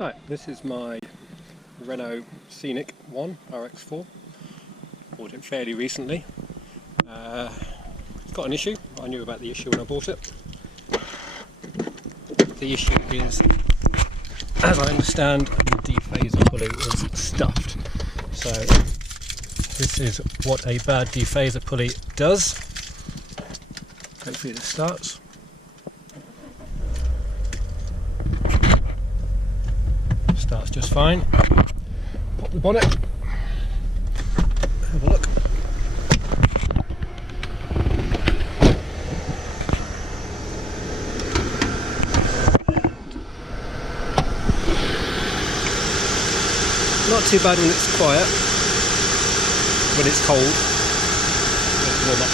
Right, this is my Renault Scenic RX4. Bought it fairly recently. It's got an issue. I knew about the issue when I bought it. The issue is, as I understand, the dephaser pulley is stuffed. So this is what a bad dephaser pulley does. Hopefully this starts. Starts just fine. Pop the bonnet. Have a look. Not too bad when it's quiet. When it's cold, it'll warm up.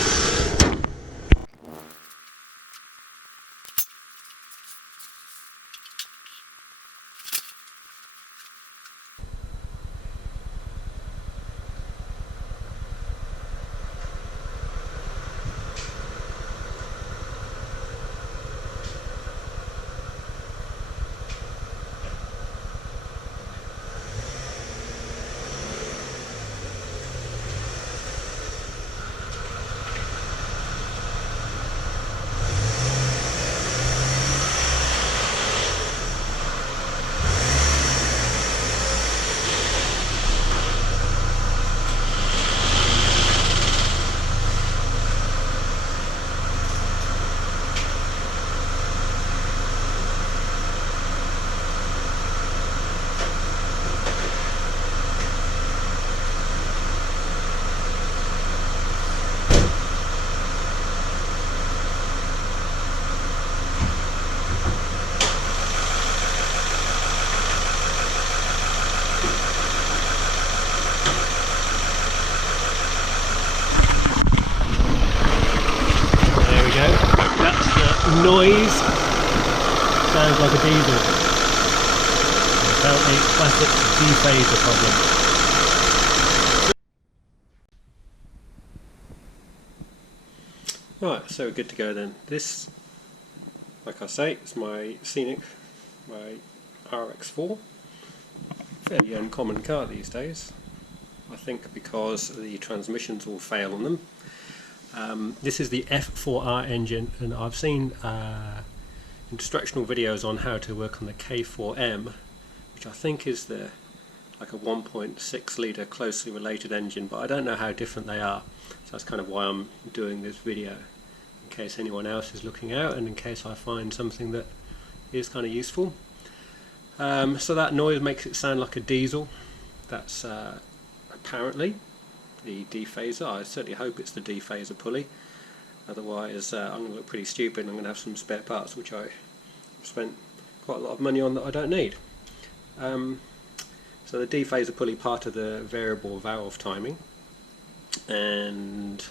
Noise sounds like a diesel. Apparently classic dephaser problem. Right, so we're good to go then. This, like I say, is my Scenic, my RX4. Fairly uncommon car these days. I think because the transmissions all fail on them. This is the F4R engine, and I've seen instructional videos on how to work on the K4M, which I think is like a 1.6 litre closely related engine, but I don't know how different they are, so that's kind of why I'm doing this video, in case anyone else is looking out and in case I find something that is kind of useful. So that noise makes it sound like a diesel. That's apparently the dephaser. I certainly hope it's the dephaser pulley, otherwise I'm going to look pretty stupid and I'm going to have some spare parts which I spent quite a lot of money on that I don't need. So the dephaser pulley part of the variable valve timing, and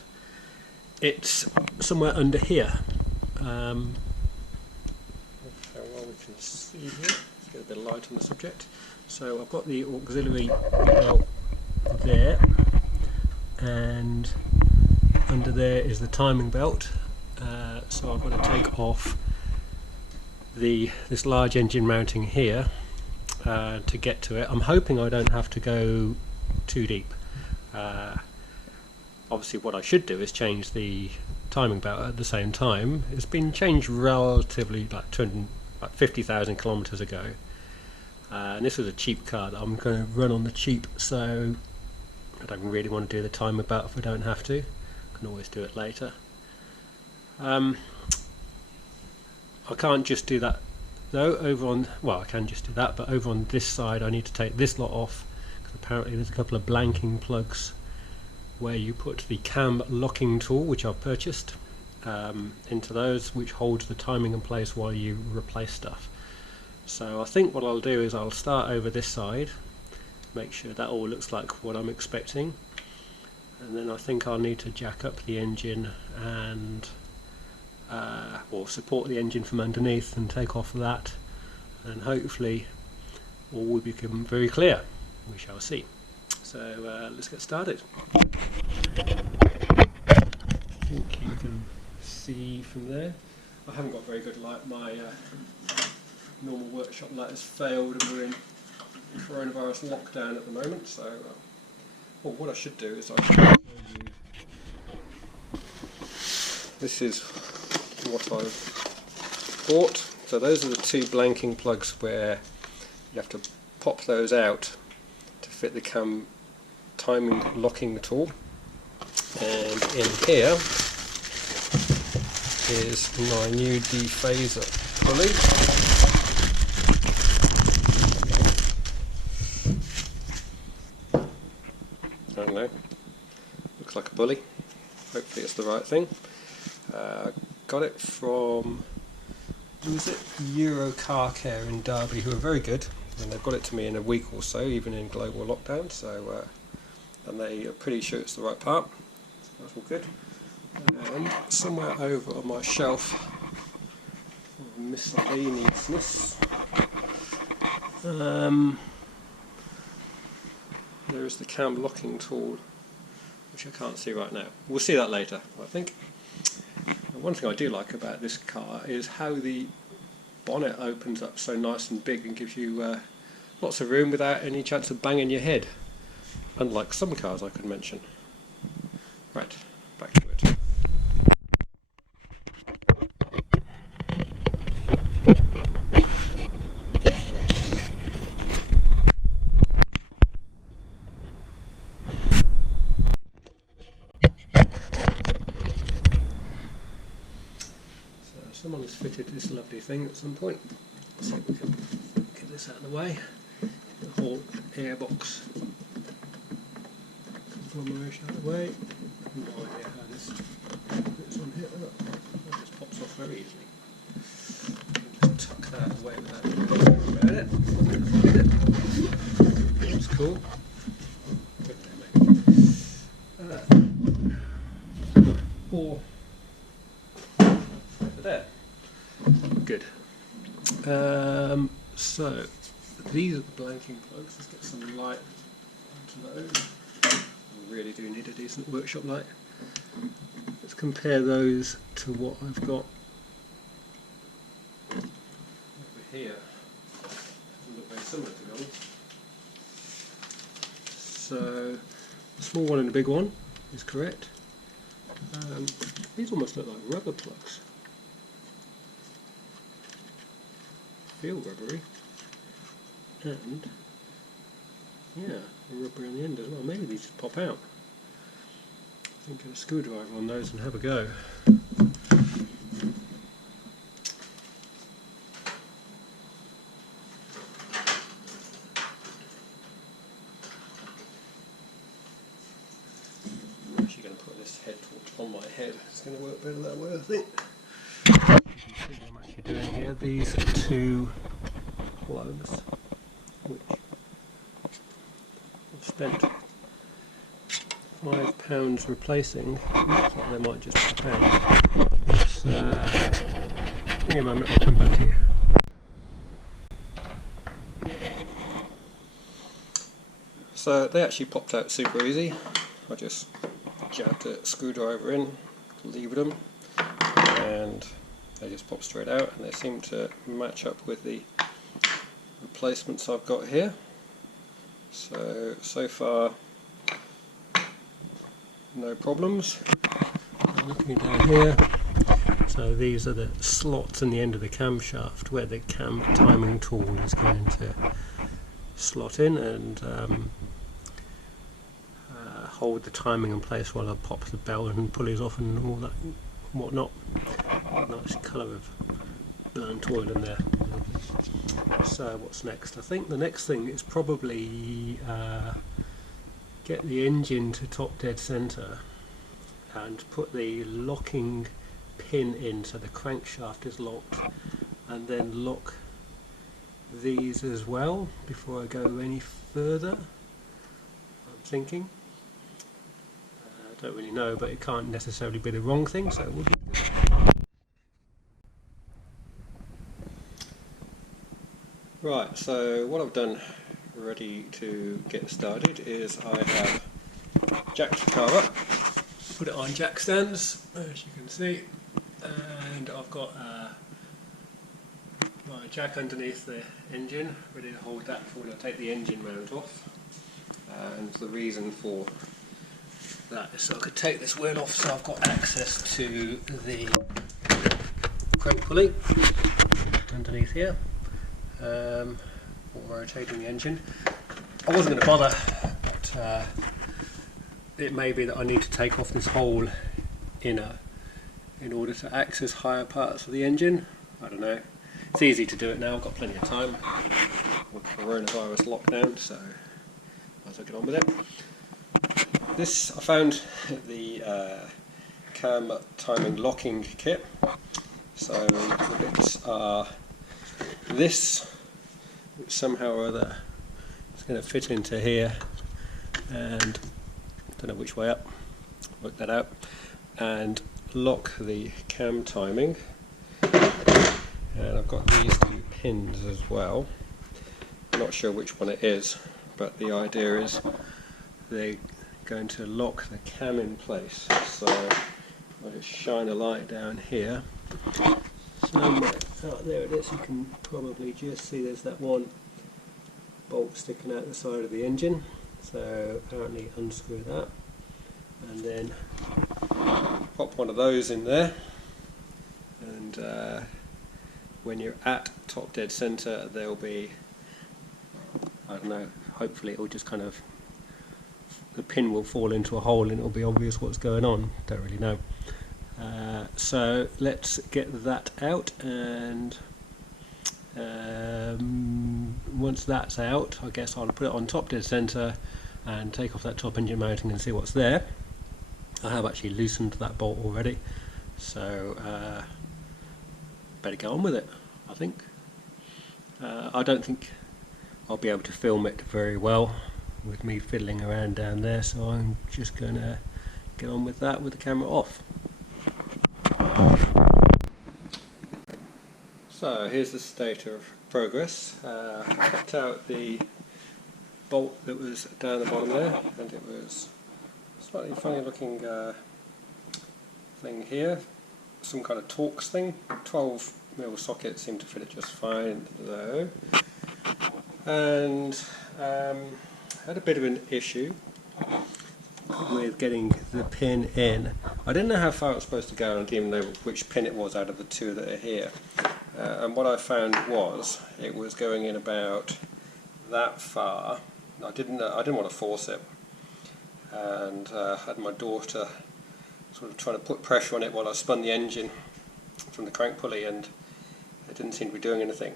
it's somewhere under here. How well we can see here. Let's get a bit of light on the subject. So I've got the auxiliary belt there, and under there is the timing belt, so I've got to take off this large engine mounting here to get to it. I'm hoping I don't have to go too deep. Obviously what I should do is change the timing belt at the same time. It's been changed relatively like 50,000 kilometers ago, and this was a cheap car that I'm going to run on the cheap, so I don't really want to do the timing belt if I don't have to. I can always do it later. I can't just do that though. I can just do that, but over on this side I need to take this lot off, because apparently there's a couple of blanking plugs where you put the cam locking tool, which I've purchased, into those, which holds the timing in place while you replace stuff. So I think what I'll do is I'll start over this side, make sure that all looks like what I'm expecting, and then I think I'll need to jack up the engine and or support the engine from underneath and take off that, and hopefully all will become very clear. We shall see. So let's get started. I think you can see from there. I haven't got very good light. My normal workshop light has failed and we're in coronavirus lockdown at the moment, so well, what I should do is I should show you. This is what I've bought. So those are the two blanking plugs where you have to pop those out to fit the cam timing locking tool, and in here is my new dephaser pulley. I don't know, looks like a pulley, hopefully it's the right thing. Got it from, who was it? Euro Car Care in Derby, who are very good, and they've got it to me in a week or so, even in global lockdown, so and they are pretty sure it's the right part, so that's all good. And somewhere over on my shelf of miscellaneousness, there is the cam locking tool, which I can't see right now. We'll see that later, I think. And one thing I do like about this car is how the bonnet opens up so nice and big and gives you lots of room without any chance of banging your head, unlike some cars I could mention. Right, back to it. Someone has fitted this lovely thing at some point. Let's see if we can get this out of the way. The whole airbox conglomeration out of the way. I have no idea how this fits on here. Look, it just pops off very easily. Tuck that away without worrying about it. That's cool. Or there. Good. So these are the blanking plugs. Let's get some light onto those. We really do need a decent workshop light. Let's compare those to what I've got over here. Doesn't look very similar, to be honest. So the small one and the big one is correct. These almost look like rubber plugs. Feel rubbery, and yeah, rubbery on the end as well. Maybe these just pop out. I think get a screwdriver on those and have a go. I'm actually going to put this head torch on my head. It's going to work better that way, I think. I'm actually doing here these two plugs, which I've spent £5 replacing. Looks like they might just pop out. Give me a moment, I'll come back here. So they actually popped out super easy. I just jabbed a screwdriver in, levered them, and they just pop straight out, and they seem to match up with the replacements I've got here. So far no problems. Looking down here, so these are the slots in the end of the camshaft where the cam timing tool is going to slot in and hold the timing in place while I pop the belt and pulleys off and all that and whatnot. Nice colour of burnt oil in there. So what's next? I think the next thing is probably get the engine to top dead centre and put the locking pin in so the crankshaft is locked, and then lock these as well before I go any further. I'm thinking. I don't really know, but it can't necessarily be the wrong thing, so we'll do it. Right, so what I've done ready to get started is I have jacked the car up, put it on jack stands, as you can see, and I've got Right, jack underneath the engine, ready to hold that for when I take the engine mount off. And the reason for that is so I could take this wheel off so I've got access to the crank pulley underneath here for rotating the engine. I wasn't going to bother, but it may be that I need to take off this whole inner in order to access higher parts of the engine. I don't know. It's easy to do it now, I've got plenty of time with coronavirus lockdown, so might as well get on with it. This I found the cam timing locking kit. So the bits are this, which somehow or other is going to fit into here, and I don't know which way up, work that out, and lock the cam timing. And I've got these two pins as well. I'm not sure which one it is, but the idea is they're going to lock the cam in place. So I'll just shine a light down here. Somewhere out there it is, you can probably just see there's that one bolt sticking out the side of the engine. So apparently unscrew that and then pop one of those in there, and when you're at top dead centre there'll be, I don't know, hopefully it'll just kind of, the pin will fall into a hole and it'll be obvious what's going on, don't really know. So let's get that out, and once that's out I guess I'll put it on top dead centre and take off that top engine mounting and see what's there. I have actually loosened that bolt already, so better go on with it, I think. I don't think I'll be able to film it very well with me fiddling around down there, so I'm just going to get on with that with the camera off. So here's the state of progress. I cut out the bolt that was down the bottom there, and it was a slightly funny looking thing here, some kind of Torx thing. 12mm socket seemed to fit it just fine though, and had a bit of an issue with getting the pin in. I didn't know how far it was supposed to go, and I didn't even know which pin it was out of the two that are here. And what I found was it was going in about that far. I didn't want to force it, and had my daughter sort of trying to put pressure on it while I spun the engine from the crank pulley, and it didn't seem to be doing anything.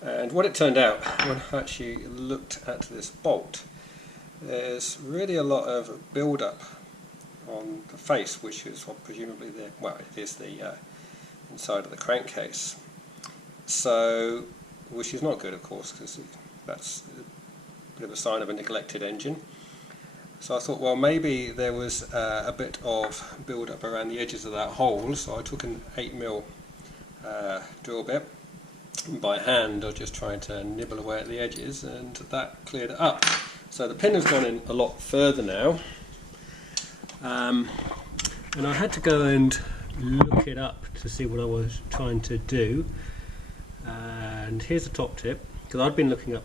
And what it turned out, when I actually looked at this bolt, there's really a lot of build-up on the face, which is what presumably the, well, it is the inside of the crankcase. So, which is not good, of course, because that's a bit of a sign of a neglected engine. So I thought, well, maybe there was a bit of build-up around the edges of that hole. So I took an 8mm drill bit. By hand, I was just trying to nibble away at the edges, and that cleared it up. So the pin has gone in a lot further now, and I had to go and look it up to see what I was trying to do. And here's the top tip, because I'd been looking up,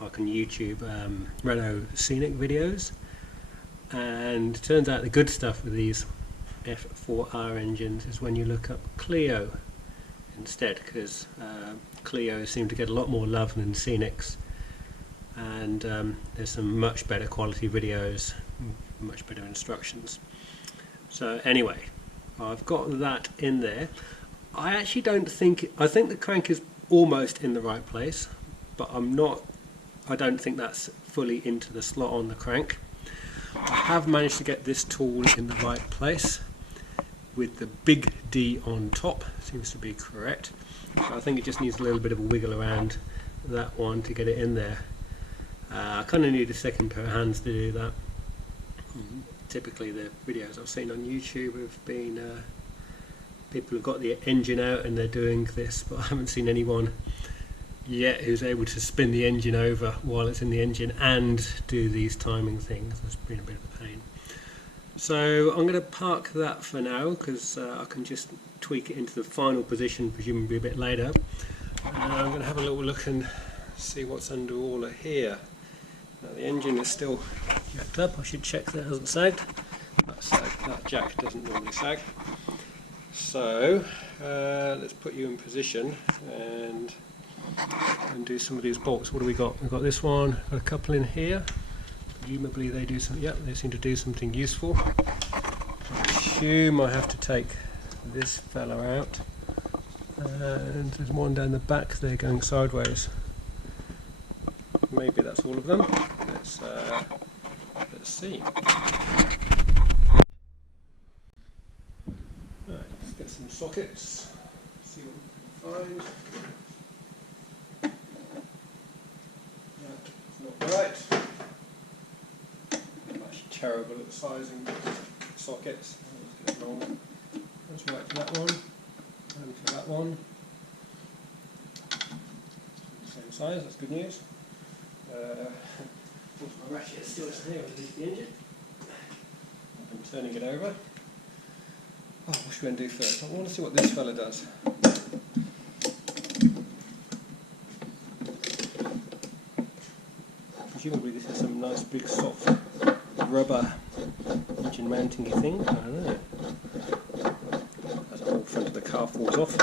like on YouTube, Renault Scenic videos, and it turns out the good stuff with these F4R engines is when you look up Clio instead, because Clios seem to get a lot more love than Scenics, and there's some much better quality videos, much better instructions. So anyway, I've got that in there. I actually don't think, I think the crank is almost in the right place, but I don't think that's fully into the slot on the crank. I have managed to get this tool in the right place with the big D on top, seems to be correct. I think it just needs a little bit of a wiggle around that one to get it in there. I kind of need a second pair of hands to do that. Typically the videos I've seen on YouTube have been people who've got the engine out and they're doing this, but I haven't seen anyone yet who's able to spin the engine over while it's in the engine and do these timing things. It's been a bit of a pain. So I'm going to park that for now, because I can just tweak it into the final position presumably a bit later. And I'm going to have a little look and see what's under all of here. Now the engine is still jacked up. I should check that it hasn't sagged. That jack doesn't normally sag. So let's put you in position and do some of these bolts. What do we got? We've got this one, got a couple in here. Presumably they do some. Yep, they seem to do something useful. I assume I have to take this fella out. And there's one down the back there going sideways. Maybe that's all of them. Let's see. Right, let's get some sockets. See what we can find. Not right. I'm actually terrible at sizing sockets. Let's get it wrong. Let's right to that one. And to that one. Same size, that's good news. My ratchet is still here underneath the engine. I'm turning it over. Oh, what should we do first? I want to see what this fella does. Presumably this is some nice big soft rubber engine mounting-y thing. I don't know. As the whole front of the car falls off.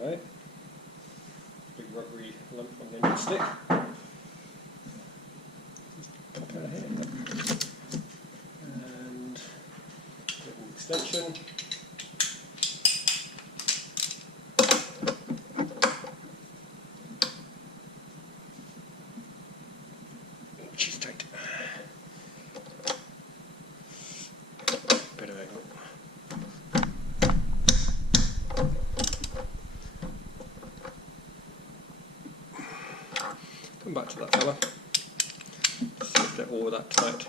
Alright. Big rubbery lump on the engine stick. Just pop out of here. And get an extension. She's tight. Bit of angle. Come back to that fella. See if they're all that tight.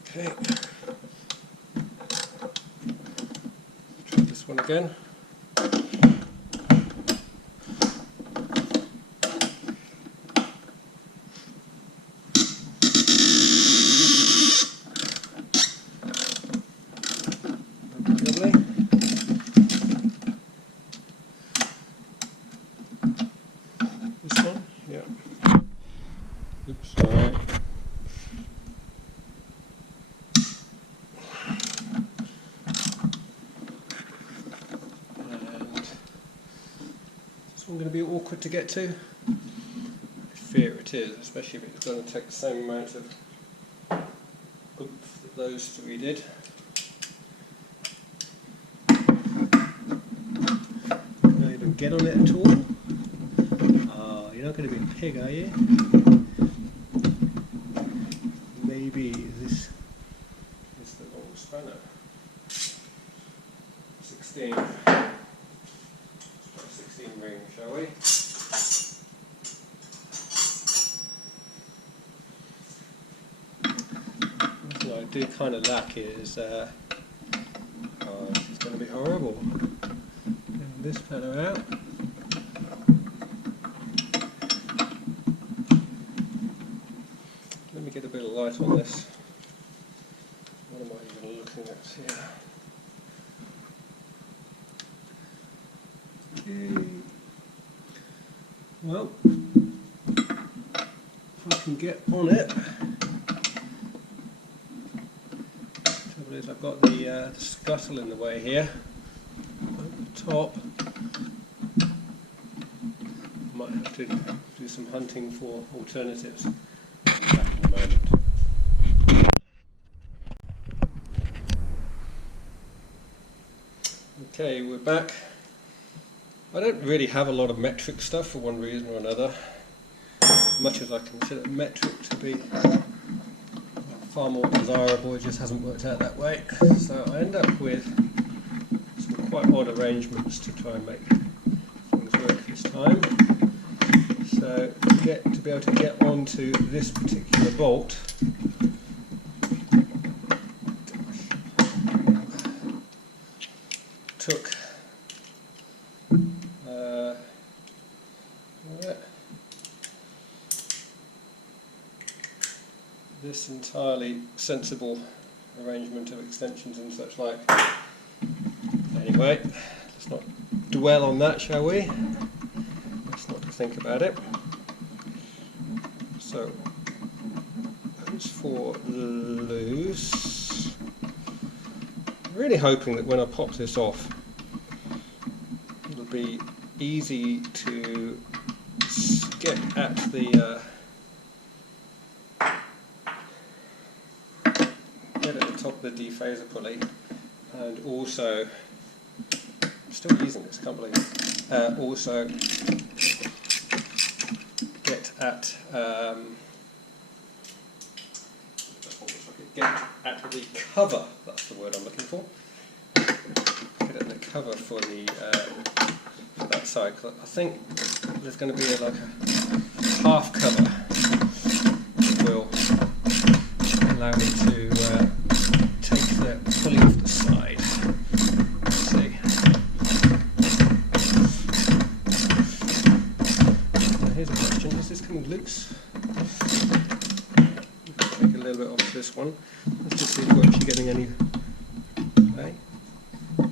Okay. Try this one again. Lovely. This one? Yeah. Oops, alright. And this one going to be awkward to get to? I fear it is, especially if it's going to take the same amount of oomph that those three did. Not even get on it at all? Oh, you're not going to be a pig, are you? Maybe this is the wrong spanner. 16. Let's try 16 ring, shall we? What I do kind of lack is, oh, this is going to be horrible. Get this fella out. Let me get a bit of light on this. What am I even looking at here? Okay. Well, if I can get on it. Trouble is, I've got the scuttle in the way here. At the top, might have to do some hunting for alternatives. Back in a moment. Okay, we're back. I don't really have a lot of metric stuff for one reason or another, much as I consider metric to be far more desirable. It just hasn't worked out that way, so I end up with some quite odd arrangements to try and make things work this time. So to be able to get onto this particular bolt, took this entirely sensible arrangement of extensions and such like. Anyway, let's not dwell on that, shall we? Let's not think about it. So, those 4 loose. I'm really hoping that when I pop this off, it'll be easy to get at the top of the dephaser pulley, and also, I'm still using this, can't believe it, also get at the cover, that's the word I'm looking for, get at the cover for the for that side. I think there's going to be like a half cover that will allow me to take the pulley off the side. Let's see. Now here's a question, is this coming loose? Take a little bit off this one. Let's just see if we're actually getting any. Okay. So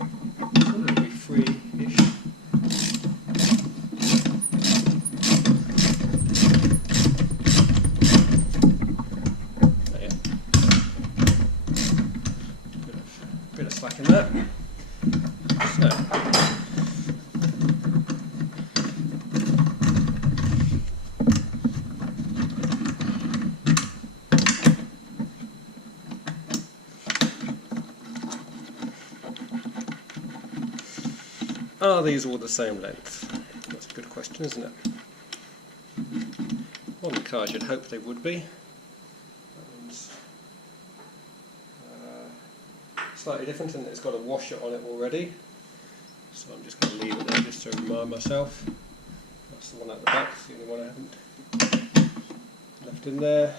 it'll be free-ish. Bit of slack in that. Are these all the same length? That's a good question, isn't it? On the cars you'd hope they would be. Slightly different in that it's got a washer on it already, so I'm just going to leave it there just to remind myself. That's the one at the back, it's the only one I haven't left in there.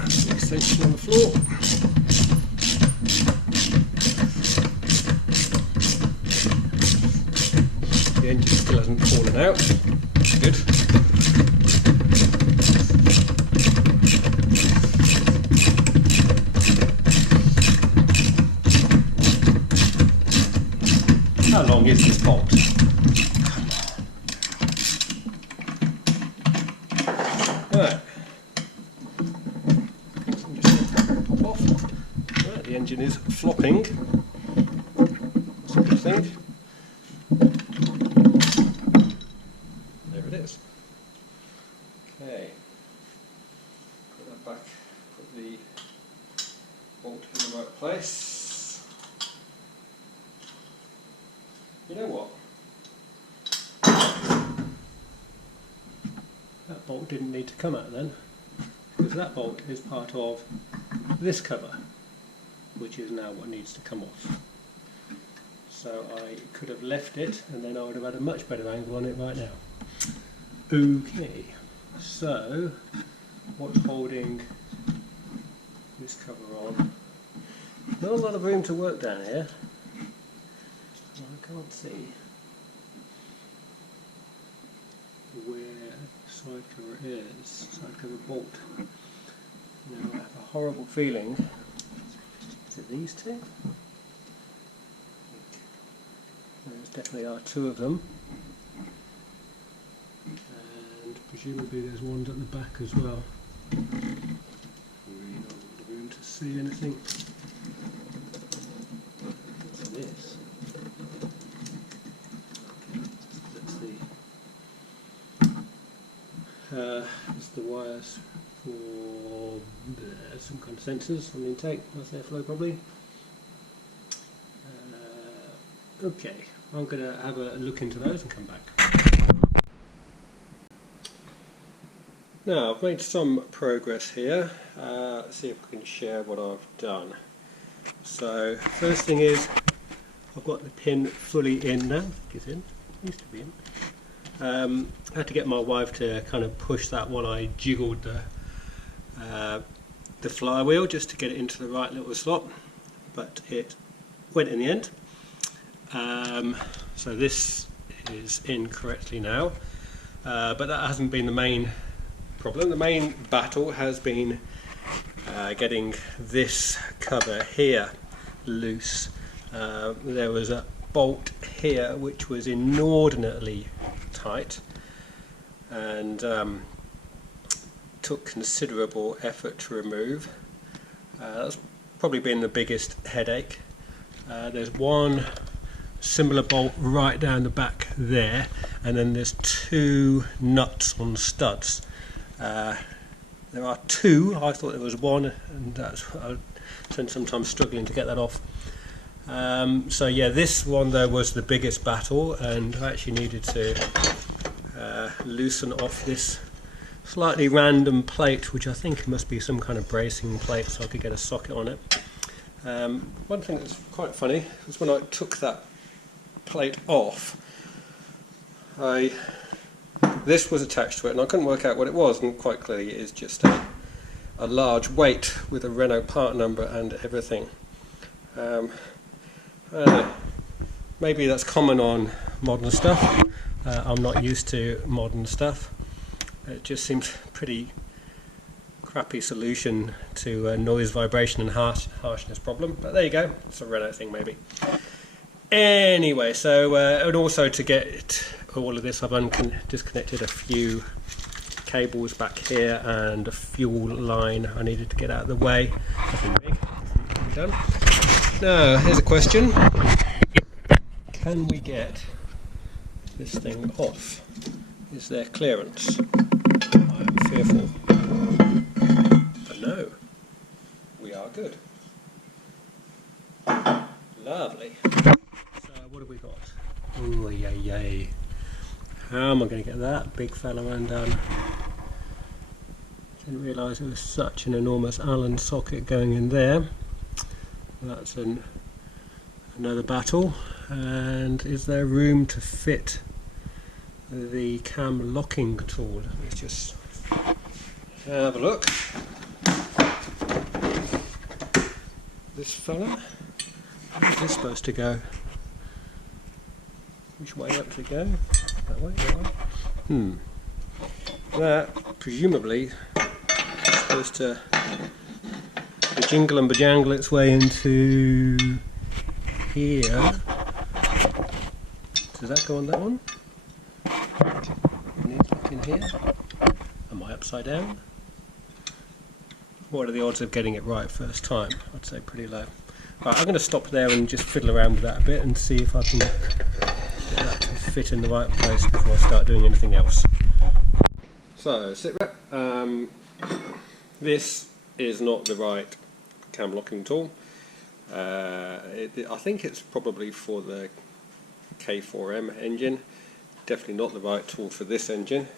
That's the extension on the floor. The engine still hasn't fallen out, that's good. How long is this bolt? Right. I'm just going to pop off. Right, the engine is flopping. That's a good thing. There it is. Okay. Put that back. Put the bolt in the right place. You know what? That bolt didn't need to come out then, because that bolt is part of this cover, which is now what needs to come off. So I could have left it and then I would have had a much better angle on it right now. Okay, so what's holding this cover on? Not a lot of room to work down here. I can't see where the side cover is, side cover bolt. Now I have a horrible feeling, is it these two? There definitely are 2 of them, and presumably there's ones at the back as well. Really not got room to see anything. What's this? It's the wires for some kind of sensors on the intake, that's airflow probably. Okay, I'm going to have a look into those and come back. Now I've made some progress here. Let's see if I can share what I've done. So first thing is I've got the pin fully in now. I think it's in, it used to be in. I had to get my wife to kind of push that while I jiggled the flywheel just to get it into the right little slot, but it went in the end. So this is in correctly now, but that hasn't been the main problem. The main battle has been getting this cover here loose. There was a bolt here which was inordinately tight and took considerable effort to remove. That's probably been the biggest headache. There's one similar bolt right down the back there, and then there's two nuts on studs. There are two. I thought there was one, and I spent some time struggling to get that off. So yeah, this one though was the biggest battle, and I actually needed to loosen off this slightly random plate, which I think must be some kind of bracing plate, so I could get a socket on it. One thing that's quite funny was when I took that plate off, this was attached to it and I couldn't work out what it was, and quite clearly it is just a large weight with a Renault part number and everything. I don't know, maybe that's common on modern stuff. I'm not used to modern stuff. It just seems pretty crappy solution to a noise, vibration and harshness problem, but there you go, it's a Renault thing maybe. Anyway, so and also to get all of this, I've disconnected a few cables back here and a fuel line I needed to get out of the way. Nothing big, nothing done. Now, here's a question. Can we get this thing off? Is there clearance? I am fearful. But no, we are good. Lovely. So what have we got? Oh, yay, yay. How am I going to get that big fella undone? Didn't realise there was such an enormous Allen socket going in there. That's another battle. And is there room to fit the cam locking tool? Let's just have a look. This fella, where's this supposed to go? Which way up to go? That way? That way? That presumably is supposed to jingle and bajangle its way into here. Does that go on that one? And it's back in here. Am I upside down? What are the odds of getting it right first time? I'd say pretty low. Right, I'm going to stop there and just fiddle around with that a bit and see if I can get that to fit in the right place before I start doing anything else. So, sit rep. This is not the right cam locking tool. I think it's probably for the K4M engine. Definitely not the right tool for this engine.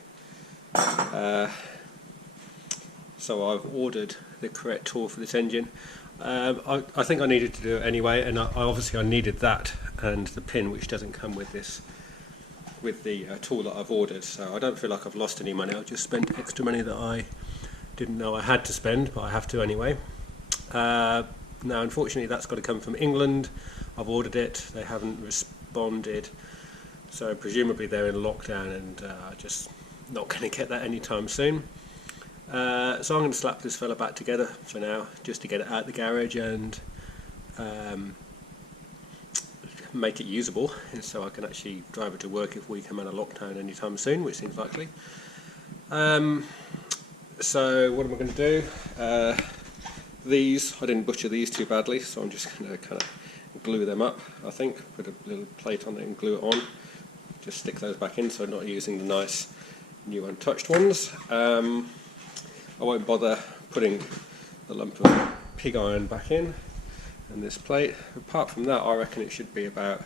So I've ordered the correct tool for this engine. I think I needed to do it anyway, and obviously I needed that and the pin, which doesn't come with this, with the tool that I've ordered. So I don't feel like I've lost any money. I've just spent extra money that I didn't know I had to spend, but I have to anyway. Now unfortunately that's got to come from England. I've ordered it, they haven't responded, so presumably they're in lockdown and just not going to get that anytime soon. So I'm going to slap this fella back together for now, just to get it out the garage and make it usable, so I can actually drive it to work if we come out of lockdown anytime soon, which seems likely. So what am I going to do? These, I didn't butcher these too badly, so I'm just going to kind of glue them up, I think. Put a little plate on it and glue it on. Just stick those back in, so I'm not using the nice new untouched ones. I won't bother putting the lump of pig iron back in and this plate. Apart from that, I reckon it should be about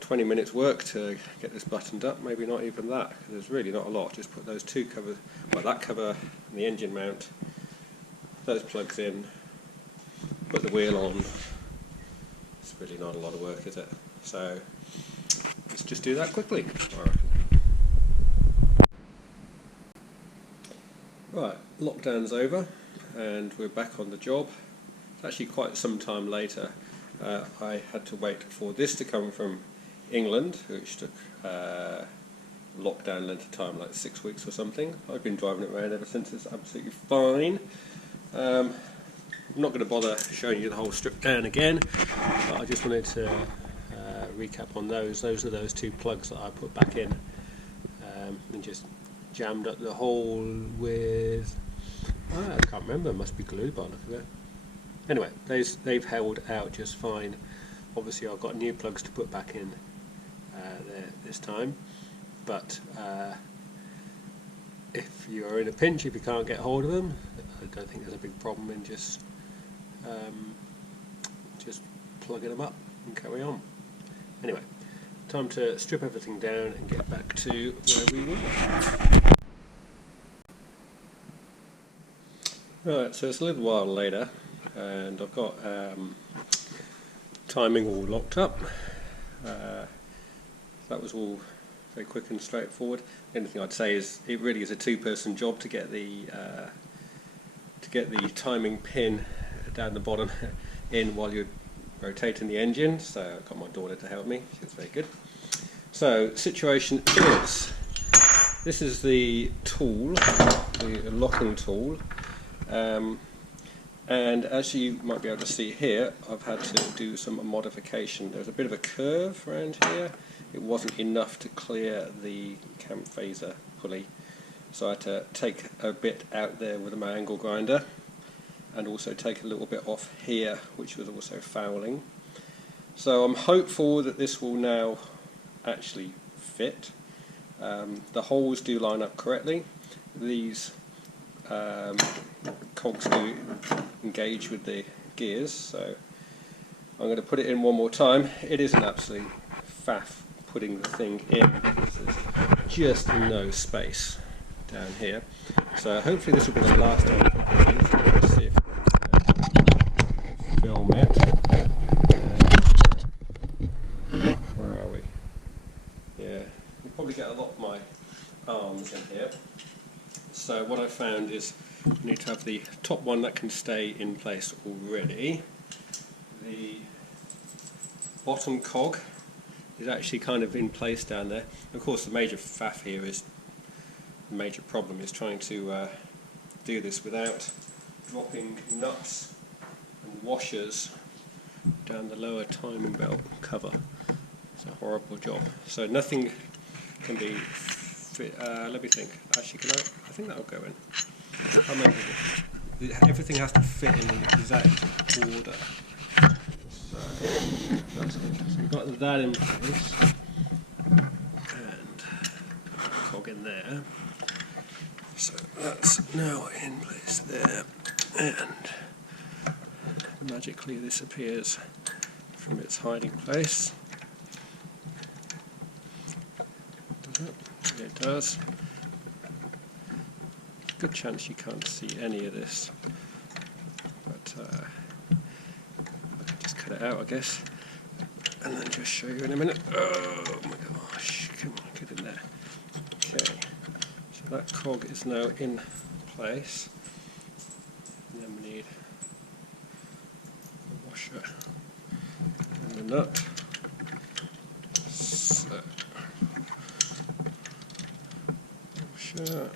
20 minutes work to get this buttoned up, maybe not even that, because there's really not a lot. Just put those two covers, well, that cover and the engine mount, those plugs in, put the wheel on. It's really not a lot of work, is it? So let's just do that quickly, I reckon. Right, lockdown's over and we're back on the job. It's actually quite some time later. I had to wait for this to come from England, which took lockdown length of time, like 6 weeks or something. I've been driving it around ever since. It's absolutely fine. I'm not going to bother showing you the whole strip down again, but I just wanted to recap on those. Those are those two plugs that I put back in and just jammed up the hole with, I can't remember, it must be glue by the look of it. Anyway, they've held out just fine. Obviously I've got new plugs to put back in there this time, but if you are in a pinch, if you can't get hold of them, I don't think there's a big problem in just plugging them up and carry on. Anyway, time to strip everything down and get back to where we were. Right, so it's a little while later and I've got timing all locked up. That was all very quick and straightforward. The only thing I'd say is it really is a two-person job to get the timing pin down the bottom in while you're rotating the engine. So I got my daughter to help me. She was very good. So situation is, this is the tool, the locking tool, and as you might be able to see here, I've had to do some modification. There's a bit of a curve around here. It wasn't enough to clear the cam phaser pulley, so I had to take a bit out there with my angle grinder, and also take a little bit off here, which was also fouling. So I'm hopeful that this will now actually fit. The holes do line up correctly. These cogs do engage with the gears, so I'm going to put it in one more time. It is an absolute faff putting the thing in because there's just no space down here. So hopefully this will be the last time I put it in. Let's see if I film it. Where are we? Yeah, you probably get a lot of my arms in here. So what I found is you need to have the top one that can stay in place already. The bottom cog is actually kind of in place down there. Of course the major faff here is, the major problem is trying to do this without dropping nuts and washers down the lower timing belt cover. It's a horrible job. So nothing can be fit, let me think, actually can I think that'll go in. I can't remember. Everything has to fit in the exact order. So we've got that in place, and cog in there. So that's now in place there, and magically this appears from its hiding place. It does. Good chance you can't see any of this, but I can just cut it out, I guess, and then just show you in a minute. Oh my gosh, come on, get in there. Okay, so that cog is now in place, and then we need the washer and the nut. So, washer.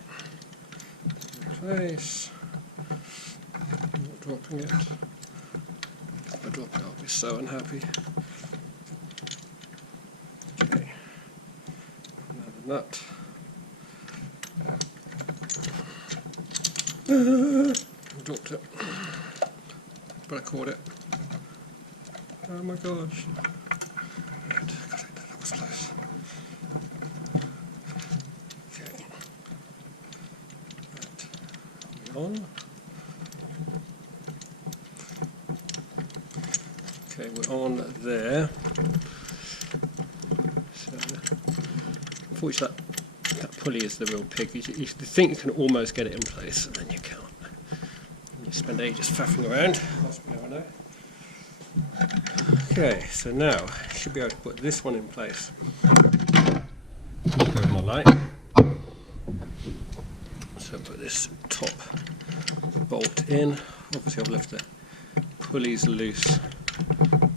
Place. I'm not dropping it. If I drop it, I'll be so unhappy. Okay. Another nut. I dropped it, but I caught it. Oh my gosh! And that was close. On. Okay, we're on there. So, unfortunately, that pulley is the real pig. You think you can almost get it in place, and then you can't. And you spend ages faffing around. That's what I know. Okay, so now I should be able to put this one in place. Go with my light. So put this top bolt in. Obviously I've left the pulleys loose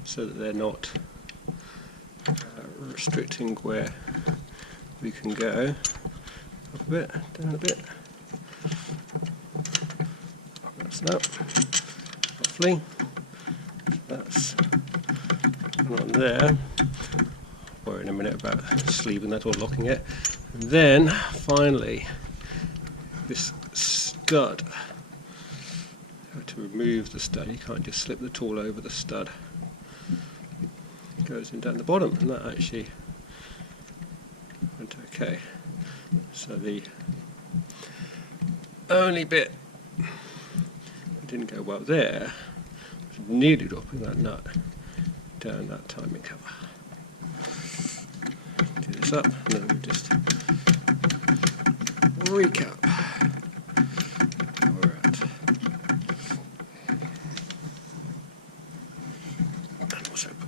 so that they're not restricting where we can go. Up a bit, down a bit. That's that. Roughly. That's not there. I'll worry in a minute about sleeving that or locking it. And then finally, this stud. To remove the stud, you can't just slip the tool over the stud. It goes in down the bottom, and that actually went okay. So the only bit that didn't go well there was nearly dropping that nut down that timing cover. Do this up, and then we just recap.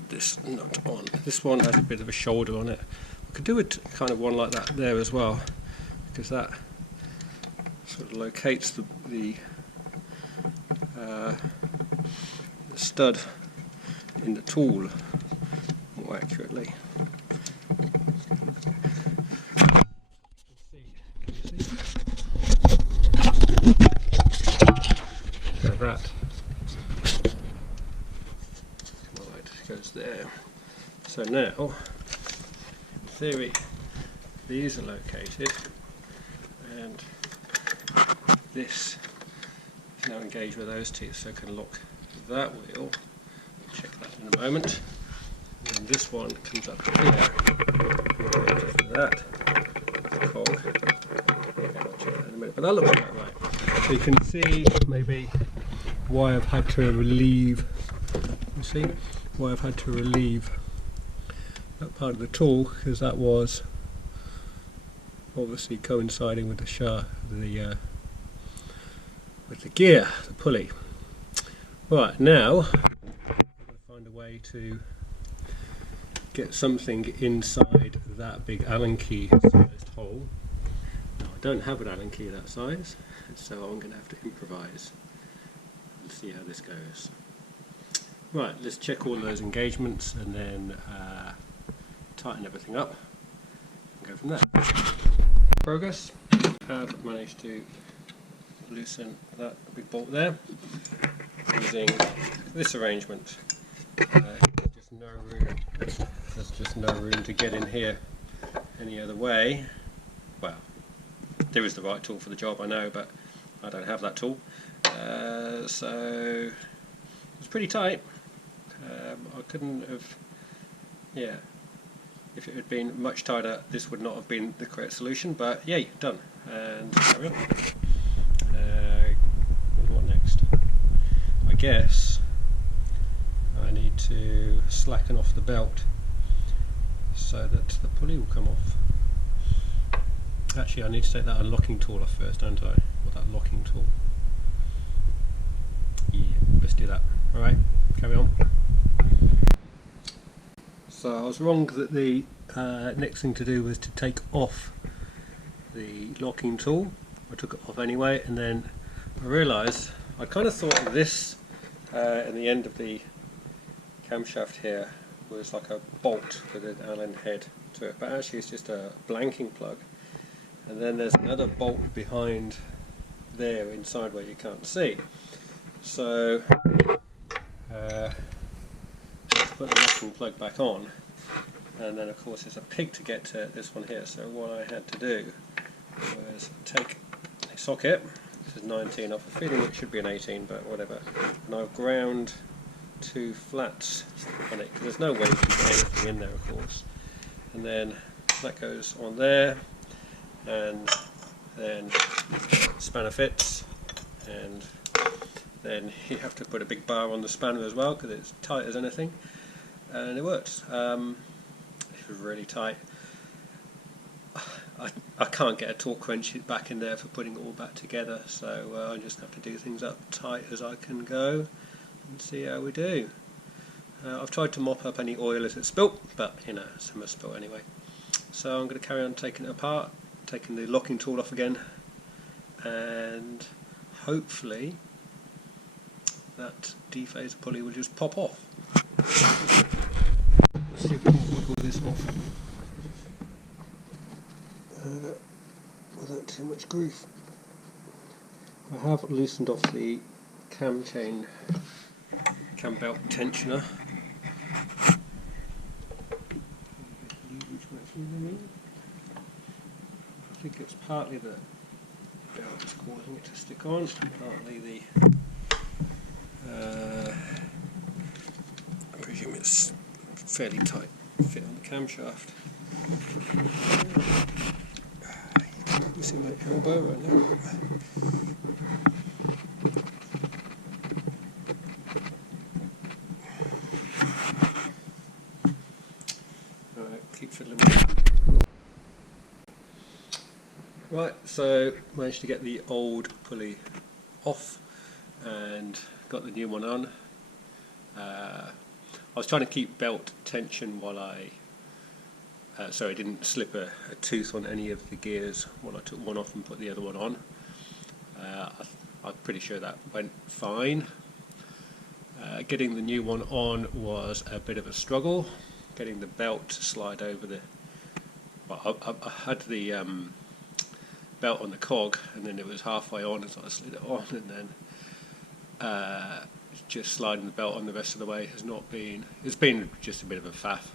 This nut on. This one has a bit of a shoulder on it. I could do a kind of one like that there as well, because that sort of locates the stud in the tool more accurately. So that goes there. So now, in theory, these are located, and this is now engaged with those teeth, so I can lock that wheel. Check that in a moment. And this one comes up here. That is cold. Okay, I'll check that in a minute. But that looks about right. So you can see maybe why I've had to relieve. You see? Why I've had to relieve that part of the tool, because that was obviously coinciding with the gear, the pulley. Right, now I'm going to find a way to get something inside that big Allen key sized hole. Now I don't have an Allen key that size, so I'm going to have to improvise and see how this goes. Right, let's check all those engagements and then tighten everything up and go from there. Progress. I've managed to loosen that big bolt there using this arrangement. There's just no room to get in here any other way. Well, there is the right tool for the job, I know, but I don't have that tool. So it's pretty tight. I couldn't have, if it had been much tighter, this would not have been the correct solution, but yay, done. And carry on. What next? I guess I need to slacken off the belt so that the pulley will come off. Actually, I need to take that unlocking tool off first, don't I? Or that locking tool. Yeah, let's do that. Alright, carry on. So I was wrong that the next thing to do was to take off the locking tool. I took it off anyway, and then I realised I kind of thought this in the end of the camshaft here was like a bolt with an Allen head to it, but actually it's just a blanking plug, and then there's another bolt behind there inside where you can't see. So put the locking plug back on, and then of course there's a pig to get to this one here. So what I had to do was take a socket. This is 19. I've a feeling it should be an 18, but whatever. And I've ground two flats on it because there's no way you can get anything in there, of course. And then that goes on there, and then spanner fits, and then you have to put a big bar on the spanner as well because it's tight as anything, and it works. It was really tight. I can't get a torque wrench back in there for putting it all back together, so I just have to do things up tight as I can go and see how we do. I've tried to mop up any oil as it's spilt, but you know, some has spilt anyway. So I'm going to carry on taking it apart, taking the locking tool off again, and hopefully that dephaser pulley will just pop off. Let's see if we can pull this off without too much grief. I have loosened off the cam belt tensioner. I think it's partly the belt is causing it to stick on, partly the I presume it's fairly tight fit on the camshaft. You see my elbow right now. Alright, keep fiddling with that. Right, so managed to get the old pulley off and got the new one on. I was trying to keep belt tension while so I didn't slip a tooth on any of the gears while I took one off and put the other one on. I'm pretty sure that went fine. Getting the new one on was a bit of a struggle. Getting the belt to slide over the... Well, I had the belt on the cog, and then it was halfway on, and so I slid it on, and then just sliding the belt on the rest of the way has not been... It's been just a bit of a faff.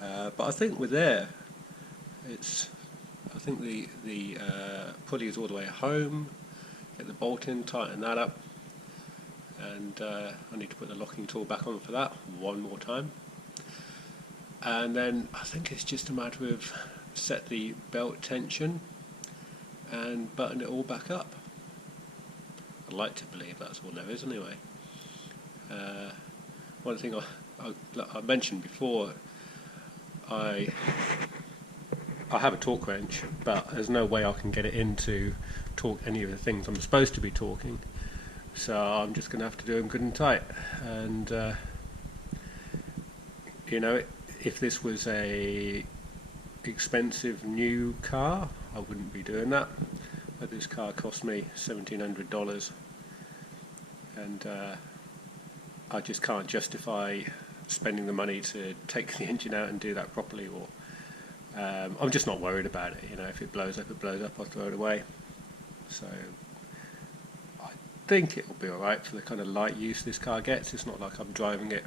But I think we're there. I think the pulley is all the way home. Get the bolt in, tighten that up, and I need to put the locking tool back on for that one more time. And then I think it's just a matter of set the belt tension and button it all back up. I'd like to believe that's all there is anyway. One thing I mentioned before, I have a torque wrench, but there's no way I can get it in to torque any of the things I'm supposed to be torquing, so I'm just going to have to do them good and tight. And you know, if this was a expensive new car, I wouldn't be doing that, but this car cost me $1,700, and I just can't justify spending the money to take the engine out and do that properly, or I'm just not worried about it. You know, if it blows up, it blows up, I'll throw it away. So I think it'll be alright for the kind of light use this car gets. It's not like I'm driving it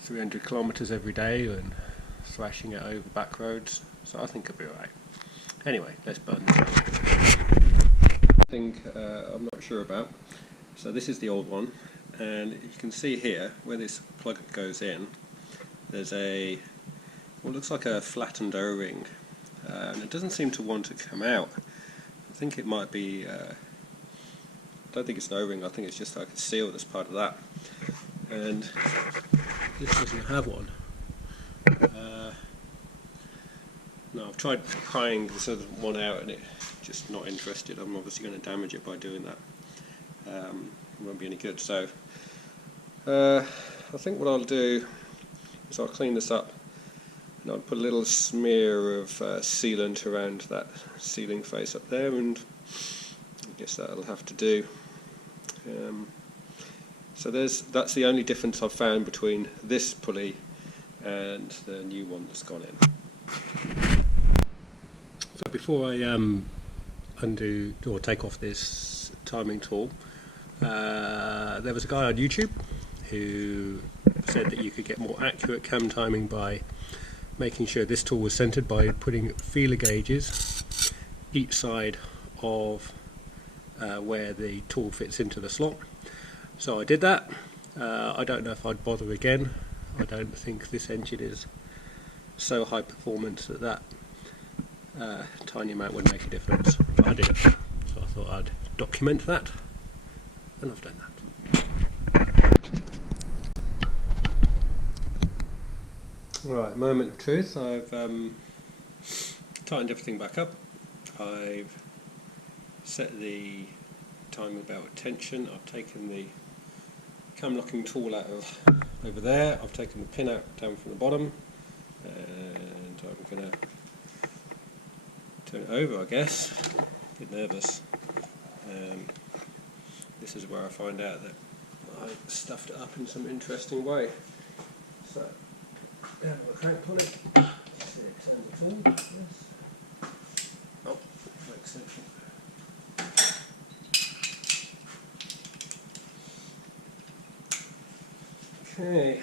300 kilometres every day and thrashing it over back roads, so I think it'll be alright. Anyway, let's burn this up. Thing I'm not sure about. So this is the old one, and you can see here where this plug goes in, there's what looks like a flattened O-ring, and it doesn't seem to want to come out. I think it might be, I don't think it's an O-ring, I think it's just like a seal that's part of that, and this doesn't have one. No, I've tried prying this other one out and it's just not interested. I'm obviously going to damage it by doing that. It won't be any good. So I think what I'll do is I'll clean this up and I'll put a little smear of sealant around that sealing face up there, and I guess that'll have to do. So that's the only difference I've found between this pulley and the new one that's gone in. So before I undo or take off this timing tool, there was a guy on YouTube who said that you could get more accurate cam timing by making sure this tool was centered by putting feeler gauges each side of where the tool fits into the slot. So I did that. I don't know if I'd bother again. I don't think this engine is so high performance that tiny amount would make a difference, but I did it. So I thought I'd document that, and I've done that. Right, moment of truth. I've tightened everything back up. I've set the timing belt tension. I've taken the cam locking tool out of over there. I've taken the pin out down from the bottom, and I'm going to turn it over, I guess. A bit nervous. This is where I find out that I stuffed it up in some interesting way. So Down the crank pulley. See it turns at all. Yes. Oh, for extension. Okay.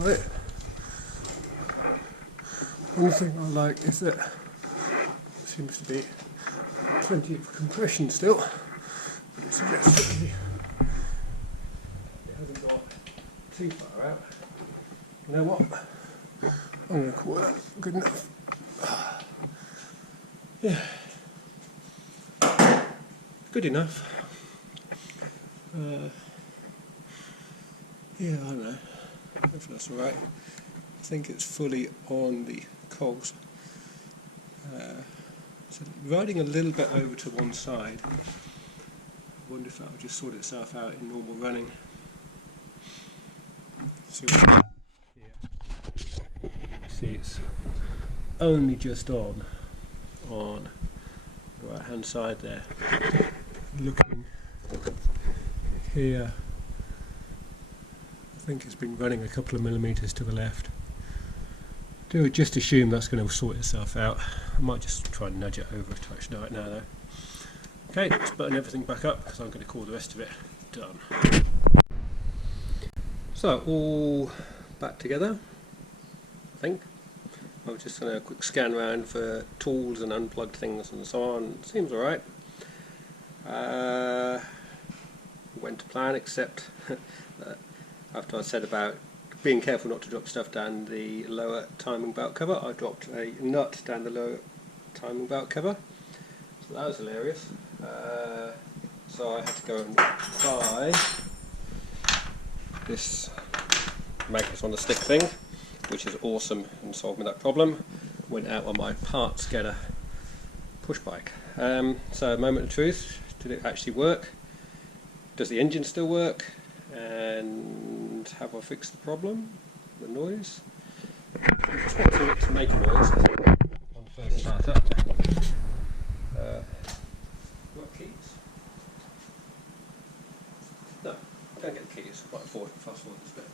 Alright. One thing I like is that there seems to be plenty of compression still, but it suggests that it hasn't got too far out. You know what? I'm going to call that good enough. Yeah. Good enough. Yeah, I don't know. If that's alright. I think it's fully on the cogs. So riding a little bit over to one side. I wonder if that will just sort itself out in normal running. See it's only just on the right hand side there. Looking here, I think it's been running a couple of millimetres to the left. Do just assume that's going to sort itself out. I might just try and nudge it over a touch right now though. Okay, let's button everything back up because I'm going to call the rest of it done. So all back together, I think. I was just going to quick scan around for tools and unplugged things and so on. Seems alright. Went to plan, except after I said about being careful not to drop stuff down the lower timing belt cover, I dropped a nut down the lower timing belt cover, so that was hilarious. So I had to go and buy this magnet on the stick thing, which is awesome and solved me that problem. Went out on my parts getter push bike. So moment of truth, did it actually work? Does the engine still work? And have I fixed the problem? The noise? I'm expecting it to make a noise on the first start up. Got keys? No, I don't get the keys. Right, fast forward this bit.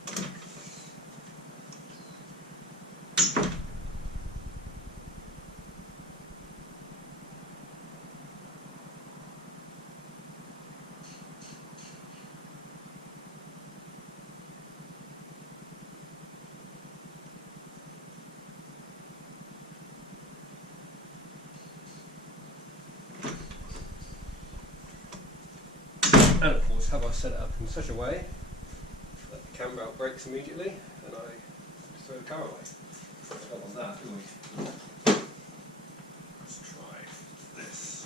And of course, have I set it up in such a way that the cambelt breaks immediately and I throw the car away. We don't want that, do we? Let's try this.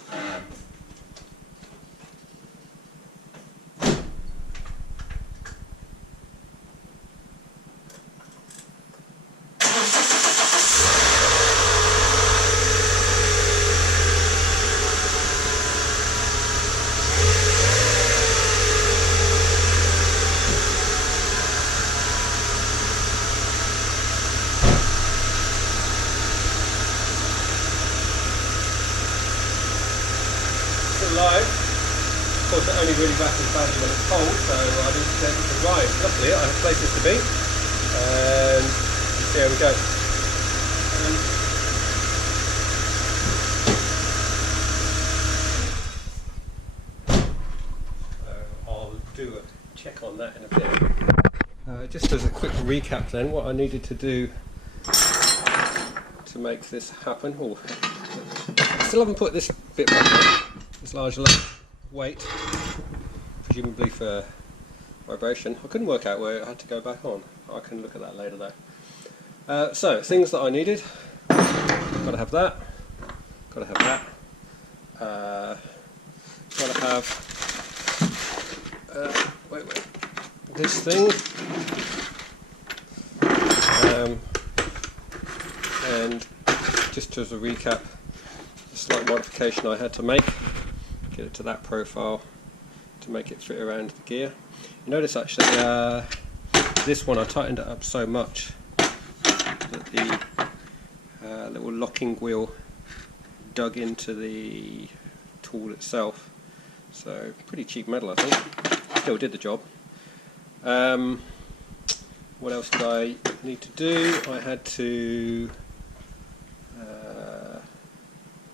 Live. Of course it only really rattles badly when it's cold, so I need to take it to ride. Luckily I have places to be, and see how we go. So I'll do a check on that in a bit. Just as a quick recap then, what I needed to do to make this happen. Oh, I still haven't put this bit back on. This large weight, presumably for vibration. I couldn't work out where it had to go back on. I can look at that later though. So, things that I needed. Gotta have that. Gotta have that. Gotta have this thing. And just as a recap, a slight modification I had to make. Get it to that profile to make it fit around the gear. Notice actually this one I tightened it up so much that the little locking wheel dug into the tool itself. So pretty cheap metal, I think. Still did the job. What else did I need to do? I had to...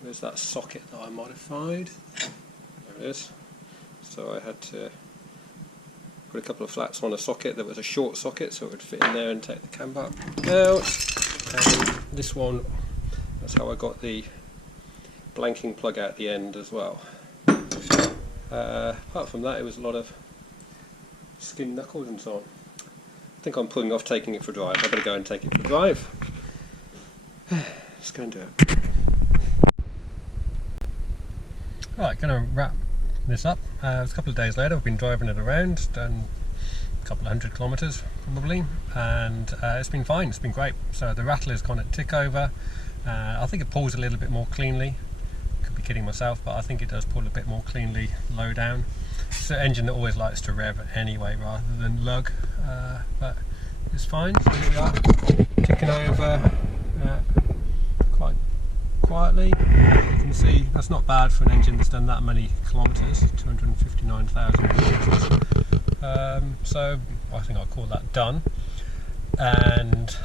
there's that socket that I modified. There it is. So I had to put a couple of flats on a socket that was a short socket so it would fit in there and take the cambelt out. And this one, that's how I got the blanking plug out the end as well. Apart from that, it was a lot of skin knuckles and so on. I think I'm putting off taking it for a drive. I better go and take it for a drive. Let's go and do it. Right, going to wrap this up. It's a couple of days later. I've been driving it around, done a couple of 100 kilometres probably, and it's been fine. It's been great. So the rattler's gone at tick over. I think it pulls a little bit more cleanly. Could be kidding myself, but I think it does pull a bit more cleanly low down. It's an engine that always likes to rev anyway rather than lug, but it's fine. So here we are, ticking over quite quietly. You can see that's not bad for an engine that's done that many kilometres, 259,000 kilometres. So I think I'll call that done. And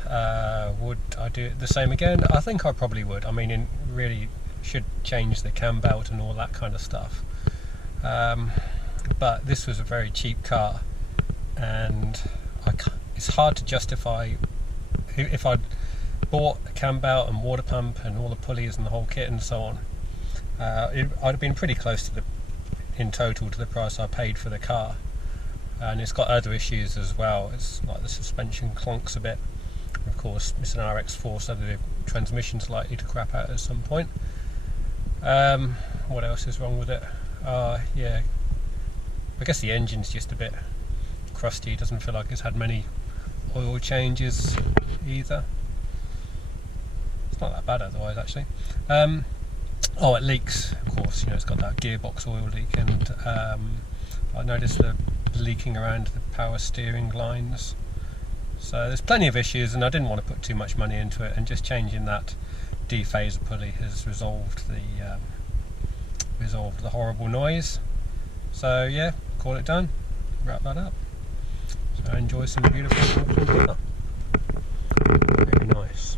would I do it the same again? I think I probably would. I mean, it really should change the cam belt and all that kind of stuff. But this was a very cheap car, and it's hard to justify if I'd bought a cam belt and water pump and all the pulleys and the whole kit and so on. I'd have been pretty close to in total to the price I paid for the car. And it's got other issues as well. It's like the suspension clunks a bit. Of course, it's an RX4, so the transmission's likely to crap out at some point. What else is wrong with it? Yeah, I guess the engine's just a bit crusty. It doesn't feel like it's had many oil changes either. It's not that bad otherwise, actually. Oh, it leaks, of course. You know, it's got that gearbox oil leak, and I noticed the leaking around the power steering lines. So there's plenty of issues, and I didn't want to put too much money into it, and just changing that dephaser pulley has resolved the horrible noise. So yeah, call it done, wrap that up. So enjoy some beautiful autumn weather. Very nice.